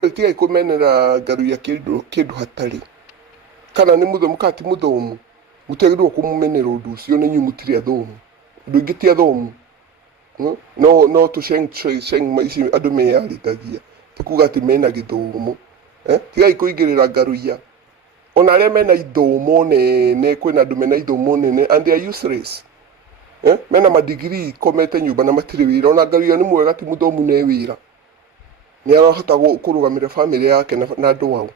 tiga ikumenera Ngaruiya kindu hatari kana ni muthomu kati muthomu mutegirwo kumumenera undu ucio ni nyu mutiri athomu ndu ingi ti athomu no tu sheng ici andu meyarithagia tikuga ati mena githomo tiga ikuingirira Ngaruiya ona aria mena ithomo nene kwina andu mena ithomo nene and they are useless mena madigiri komete nyumba na matiri wira ona Ngaruiya ni mwega ti muthomu ne wira ni arahota kurugamira family yake na andu wao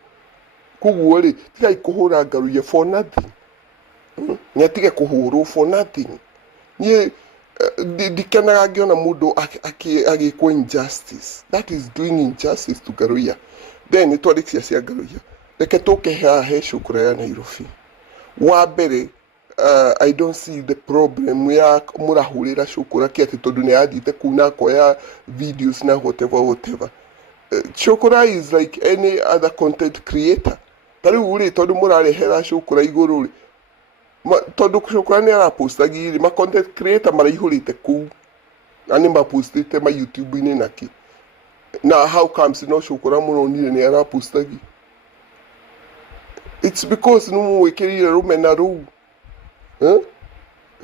kuguo ri tiga ikuhura Ngaruiya for nothing ni atige kuhurwo for nothing ni dikenaga ngiona mundu agikwo injustice that is doing injustice to Ngaruiya then twarikisia cia Ngaruiya reke tuke he shukura ya Nairobi wa mbere I don't see the problem ya murahurira shukura kiati tondu ni athite kuna koya videos na whatever shukura is like any other content creator tariu uri tondu murarehera shukura iguru tondu shukura ni arapostagi ma content creator maraihurite ku ani mapostite ma YouTube ni naki na how comes no shukura muronire ni arapostagi it's because numwikirire rumena ru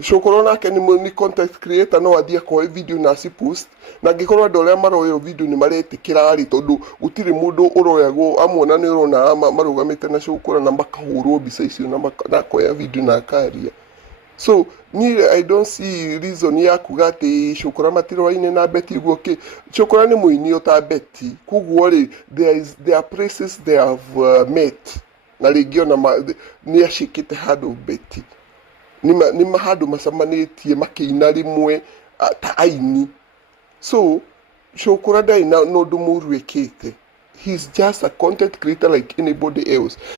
shukura nake ni content creator no athia ko video na si post na ngikorwo andu aria maroyo video ni maretikira ari tondu gutiri mundu uroyagwo amwona ni urona marugamite na shukura na makahurwo mbica icio na koya video na akaria so I don't see reason ya kuga ati shukura matirwaine na beti guo ki shukura ni muini ota beti kuguo ri there are places they have met na region ni ashikite hado beti ni mahadu masamanitie makiina rimwe ta aini so shukura dai no ndu murwekete he's just a content creator like anybody else